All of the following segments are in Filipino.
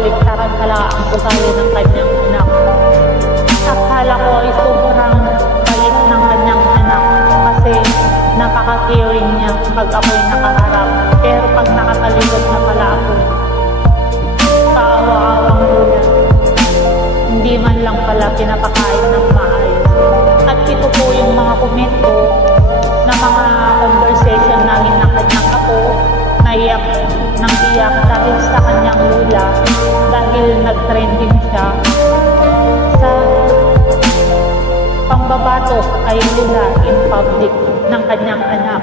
kabaligtaran pala ang ugali ng kanyang anak. Akala ko ay sobrang bait ng kanyang anak kasi napaka-caring niya pag ako'y nakaharap. Pero pag nakatalikod na pala ako, kaawa-awang lula, hindi man lang pala pinapakain ng maayos. At ito po yung mga komento na mga conversation namin ng kanyang apo, naiyak ng iyak dahil sa kanyang lula, dahil nag-trending siya sa pambabato kay lula in public ng kanyang anak.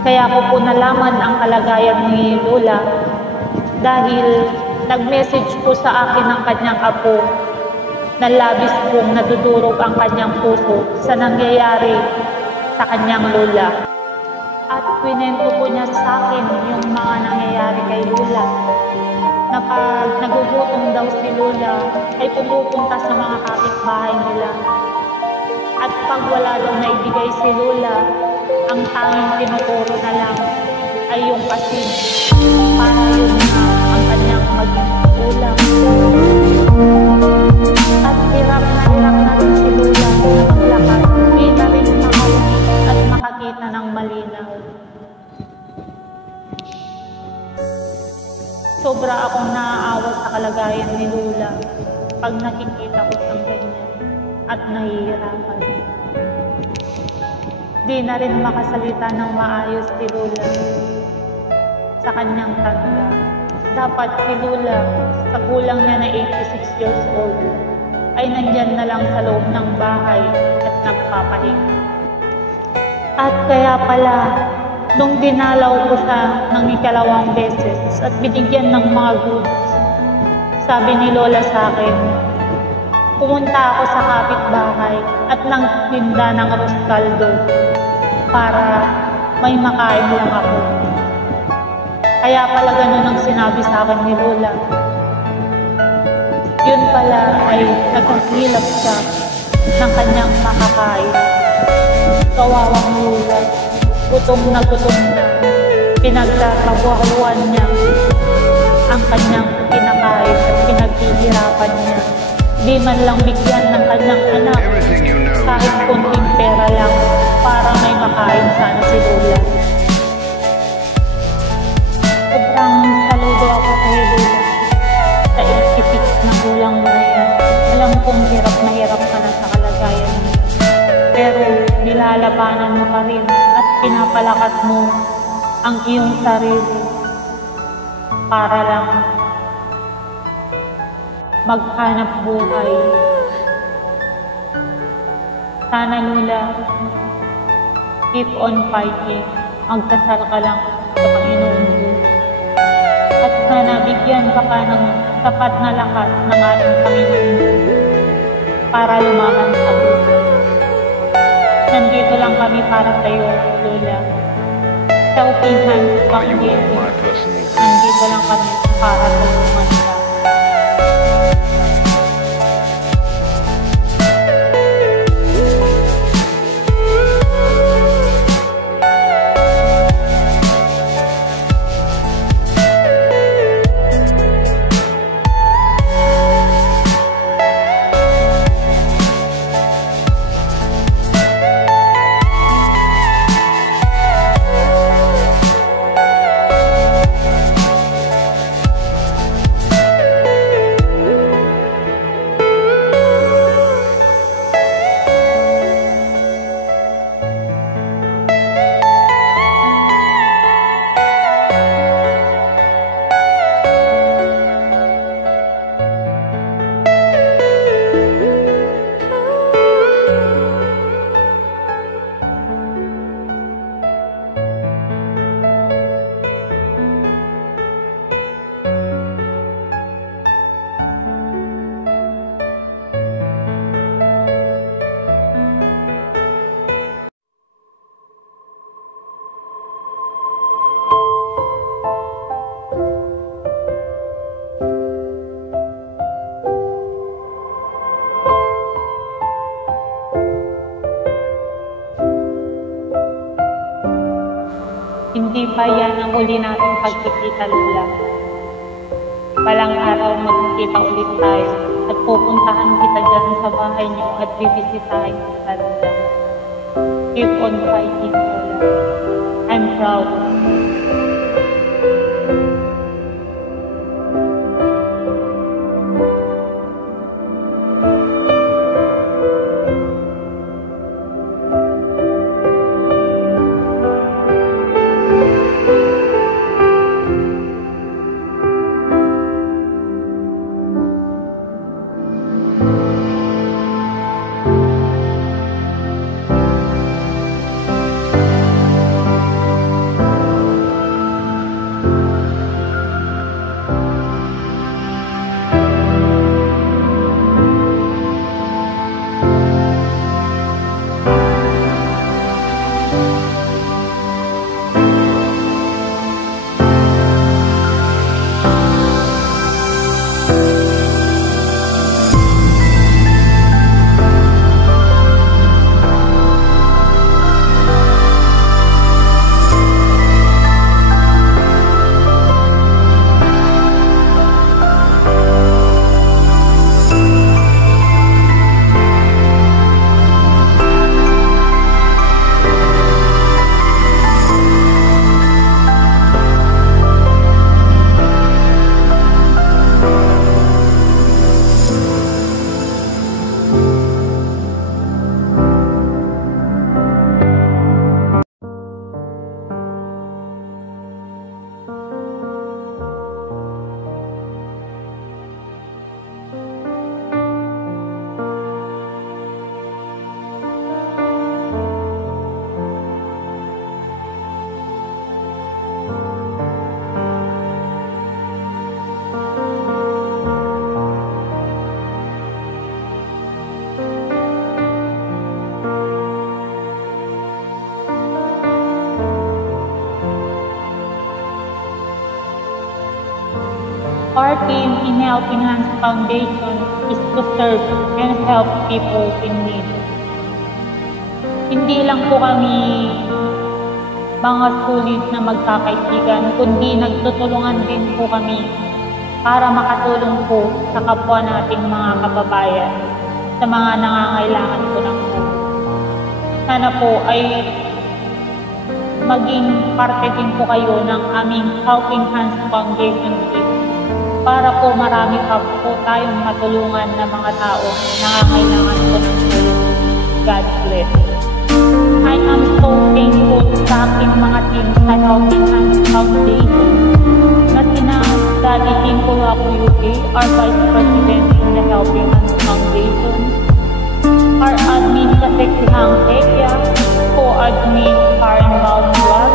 Kaya ko po nalaman ang kalagayan ni Lola dahil nag-message po sa akin ng kanyang apo na labis pong nadudurog ang kanyang puso sa nangyayari sa kanyang Lola. At kwento po niya sa akin yung mga nangyayari kay Lola, na pag nagugutom daw si Lola ay pumupunta sa mga kapitbahay nila. At pag wala daw naibigay si Lola, ang tanging tinuturo na lang ay yung asin para yun na ang kanyang maging ulam. At hirap na rin si Lola na maglakad, hindi na rin makauwi at makakita ng malinaw. Sobra akong naaawa sa kalagayan ni Lola pag nakikita ko siyang ganyan at nahihirapan. Di na rin makasalita ng maayos si Lola sa kanyang tanda. Dapat si Lola, sa kulang niya na 86 years old, ay nandyan na lang sa loob ng bahay at nagpapahinga. At kaya pala, nung dinalaw ko siya ng ikalawang beses at binigyan ng mga goods, sabi ni Lola sa akin, pumunta ako sa kapitbahay at nagtinda ng arroz caldo para may makain lang ako. Kaya pala ganun ang sinabi sa akin ni Lola. Yun pala ay nagkakilap siya ng kanyang makakain. Kawawang Lola, gutom na. Pinagtatrabahuan niya ang kanyang kinakain at pinaghihirapan niya. Di man lang bigyan ng kanyang anak kahit kunting pera lang para may makain sana si Lola. Sobrang saludo ako kay Lola sa 86 na gulang mo na yan. Alam kong hirap na hirap ka na sa kalagayan mo. Pero nilalabanan mo pa rin at pinapalakas mo ang iyong sarili para lang maghanap buhay. Sana Lola, keep on fighting. Magdasal ka lang sa Panginoon Diyos. At sana bigyan ka pa ng sapat na lakas ng ating Panginoon Diyos para lumaban sa buhay. Nandito lang kami para sa iyo, Lola. Helping Hands Foundation. Nandito lang kami para tulungan ka. Hindi pa yan ang uli nating pagkikita, Lola. Balang araw magkikita ulit tayo at pupuntahan kita dyan sa bahay niyo at bibisitahin kita dyan. Keep on fighting, Lola. I'm proud. Our team in Helping Hands Foundation is to serve and help people in need. Hindi lang po kami mga sulit na magkakaibigan, kundi nagtutulungan din po kami para makatulong po sa kapwa nating mga kababayan sa mga nangangailangan po ng tulong. Sana po ay maging parte din po kayo ng aming Helping Hands Foundation team para po marami pa po tayong matulungan na mga tao na nangangailangan po ng tulong. God bless. I am so thankful sa aking mga team sa Helping Hands Foundation na sina Daddy Tinko Ako UK, our Vice President in the Helping Hands Foundation, our Admin Kaseksihang Tekya, Co-Admin Karen Balmulat,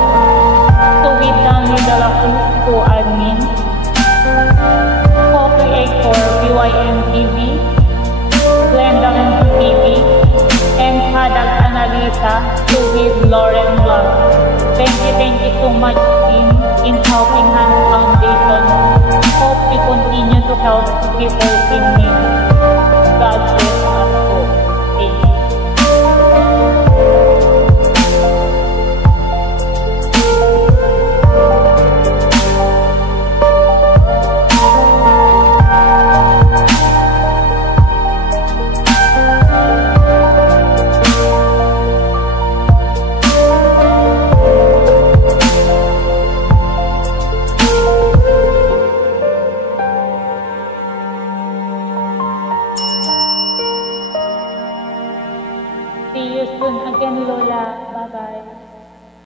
Suwitan Lidalakos, Co-Admin, Co-Creator BYM TV, Glenda TV, and Hadag Analisa to with Lauren Vlog. Thank you so much team in Helping Hands Foundation. Hope we continue to help people in need. God bless us all. Thank you. See you soon again, Lola. Bye-bye.